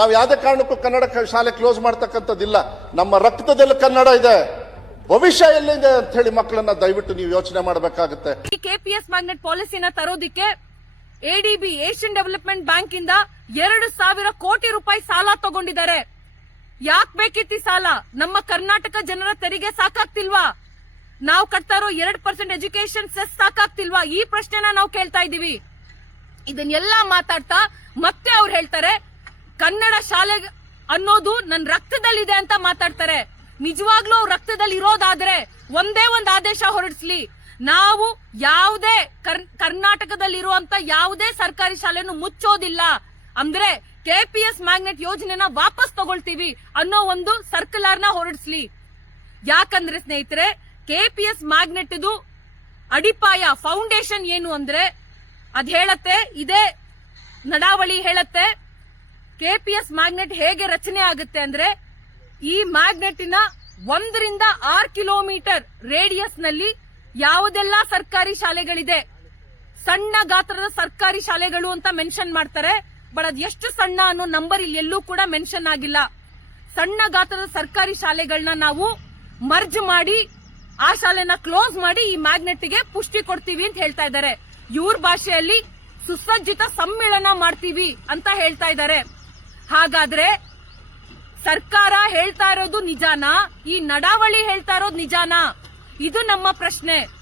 ನಾವು ಯಾವುದೇ ಕಾರಣಕ್ಕೂ ಕನ್ನಡ ಶಾಲೆ ಕ್ಲೋಸ್ ಮಾಡ್ತಕ್ಕಂಥದ್ದಿಲ್ಲ. ನಮ್ಮ ರಕ್ತದಲ್ಲಿ ಕನ್ನಡ ಇದೆ. ಭವಿಷ್ಯ ಎಲ್ಲಿದೆ ಅಂತ ಹೇಳಿ ಮಕ್ಕಳನ್ನ ದಯವಿಟ್ಟು ನೀವು ಯೋಚನೆ ಮಾಡಬೇಕಾಗುತ್ತೆ. ಈ ಕೆಪಿಎಸ್ ಮ್ಯಾಗ್ನೆಟ್ ಪಾಲಿಸಿನ ತರೋದಿಕ್ಕೆ ಎಡಿಬಿ ಏಷ್ಯನ್ ಡೆವಲಪ್ಮೆಂಟ್ ಬ್ಯಾಂಕ್ ಇಂದ ಎರಡು ಸಾವಿರ ಕೋಟಿ ರೂಪಾಯಿ ಸಾಲ ತಗೊಂಡಿದ್ದಾರೆ. ಯಾಕೆ ಬೇಕಿತ್ತು ಸಾಲ? ನಮ್ಮ ಕರ್ನಾಟಕ ಜನರ ತೆರಿಗೆ ಸಾಕಾಗ್ತಿಲ್ವಾ? ನಾವು ಕಟ್ತಾ ಇರೋ ಎರಡ್ ಪರ್ಸೆಂಟ್ ಎಜುಕೇಶನ್ ಸೆಸ್ ಸಾಕಾಗ್ತಿಲ್ವಾ? ಈ ಪ್ರಶ್ನೆನ ನಾವು ಕೇಳ್ತಾ ಇದೀವಿ ಇದನ್ನೆಲ್ಲ ಮಾತಾಡ್ತಾ ಮತ್ತೆ ಅವ್ರು ಹೇಳ್ತಾರೆ ಕನ್ನಡ ಶಾಲೆ ಅನ್ನೋದು ನನ್ನ ರಕ್ತದಲ್ಲಿದೆ ಅಂತ ಮಾತಾಡ್ತಾರೆ. ನಿಜವಾಗ್ಲೂ ರಕ್ತದಲ್ಲಿ ಇರೋದಾದ್ರೆ ಒಂದೇ ಒಂದು ಆದೇಶ ಹೊರಡಿಸ್ಲಿ. ನಾವು ಯಾವುದೇ ಕರ್- ಕರ್ನಾಟಕದಲ್ಲಿರುವಂತ ಯಾವುದೇ ಸರ್ಕಾರಿ ಶಾಲೆಯನ್ನು ಮುಚ್ಚೋದಿಲ್ಲ. ಅಂದ್ರೆ ಕೆಪಿಎಸ್ ಮ್ಯಾಗ್ನೆಟ್ ಯೋಜನೆನ ವಾಪಸ್ ತಗೊಳ್ತೀವಿ ಅನ್ನೋ ಒಂದು ಸರ್ಕ್ಯುಲರ್ನ ಹೊರಡಿಸ್ಲಿ. ಯಾಕಂದ್ರೆ ಸ್ನೇಹಿತರೆ ಕೆಪಿಎಸ್ ಮ್ಯಾಗ್ನೆಟ್ ಅಡಿಪಾಯ ಫೌಂಡೇಶನ್ ಏನು ಅಂದ್ರೆ ಅದ್ ಹೇಳತ್ತೆ, ಇದೇ ನಡಾವಳಿ ಹೇಳತ್ತೆ ಕೆಪಿಎಸ್ ಮ್ಯಾಗ್ನೆಟ್ ಹೇಗೆ ರಚನೆ ಆಗುತ್ತೆ ಅಂದ್ರೆ ಈ ಮ್ಯಾಗ್ನೆಟಿನ ಒಂದರಿಂದ ಆರ್ ಕಿಲೋಮೀಟರ್ ರೇಡಿಯಸ್ನಲ್ಲಿ ಯಾವುದೆಲ್ಲ ಸರ್ಕಾರಿ ಶಾಲೆಗಳಿದೆ? ಸಣ್ಣ ಗಾತ್ರದ ಸರ್ಕಾರಿ ಶಾಲೆಗಳು ಅಂತ ಮೆನ್ಷನ್ ಮಾಡ್ತಾರೆ. ಬಟ್ ಅದ್ ಎಷ್ಟು ಸಣ್ಣ ಅನ್ನೋ ನಂಬರ್ ಇಲ್ಲಿ ಎಲ್ಲೂ ಕೂಡ ಮೆನ್ಷನ್ ಆಗಿಲ್ಲ. ಸಣ್ಣ ಗಾತ್ರದ ಸರ್ಕಾರಿ ಶಾಲೆಗಳನ್ನ ನಾವು ಮರ್ಜ್ ಮಾಡಿ, ಆ ಶಾಲೆನ ಕ್ಲೋಸ್ ಮಾಡಿ ಈ ಮ್ಯಾಗ್ನೆಟ್ಗೆ ಪುಷ್ಟಿ ಕೊಡ್ತೀವಿ ಅಂತ ಹೇಳ್ತಾ ಇದ್ದಾರೆ. ಇವ್ರ ಭಾಷೆಯಲ್ಲಿ ಸುಸಜ್ಜಿತ ಸಮ್ಮೇಳನ ಮಾಡ್ತೀವಿ ಅಂತ ಹೇಳ್ತಾ ಇದ್ದಾರೆ. ಹಾಗಾದ್ರೆ ಸರ್ಕಾರ ಹೇಳ್ತಾ ಇರೋದು ನಿಜಾನಾ? ಈ ನಡಾವಳಿ ಹೇಳ್ತಾ ಇರೋದು ನಿಜಾನಾ? ಇದು ನಮ್ಮ ಪ್ರಶ್ನೆ.